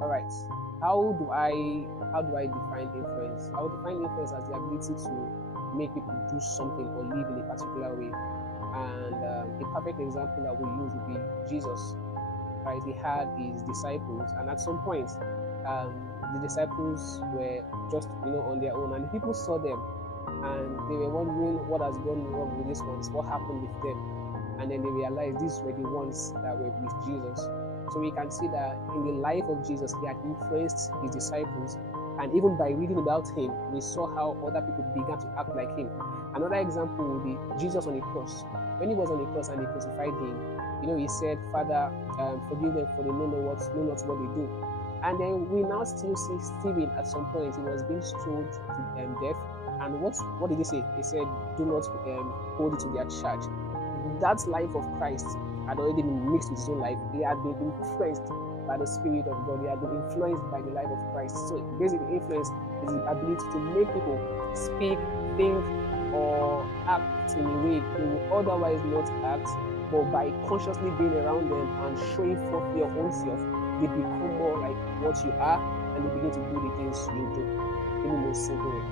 All right. How do I define influence? I would define influence as the ability to make people do something or live in a particular way. And a perfect example that we use would be Jesus. Right? He had his disciples, and at some point, the disciples were just on their own, and the people saw them, and they were wondering what has gone wrong with these ones, what happened with them, and then they realized these were the ones that were with Jesus. So we can see that in the life of Jesus, he had influenced his disciples, and even by reading about him, we saw how other people began to act like him. Another example would be Jesus on the cross. When he was on the cross and they crucified him, he said, "Father, forgive them, for they know not what they do." And then we now still see Stephen at some point. He was being stoned to death. And what did he say? He said, "Do not hold it to their charge." That life of Christ had already been mixed with his own life. He had been influenced by the Spirit of God. He had been influenced by the life of Christ. So basically, influence is the ability to make people speak, think, or act in a way they would otherwise not act, but by consciously being around them and showing forth your own self, they become more like what you are, and they begin to do the things you do in the most simple way.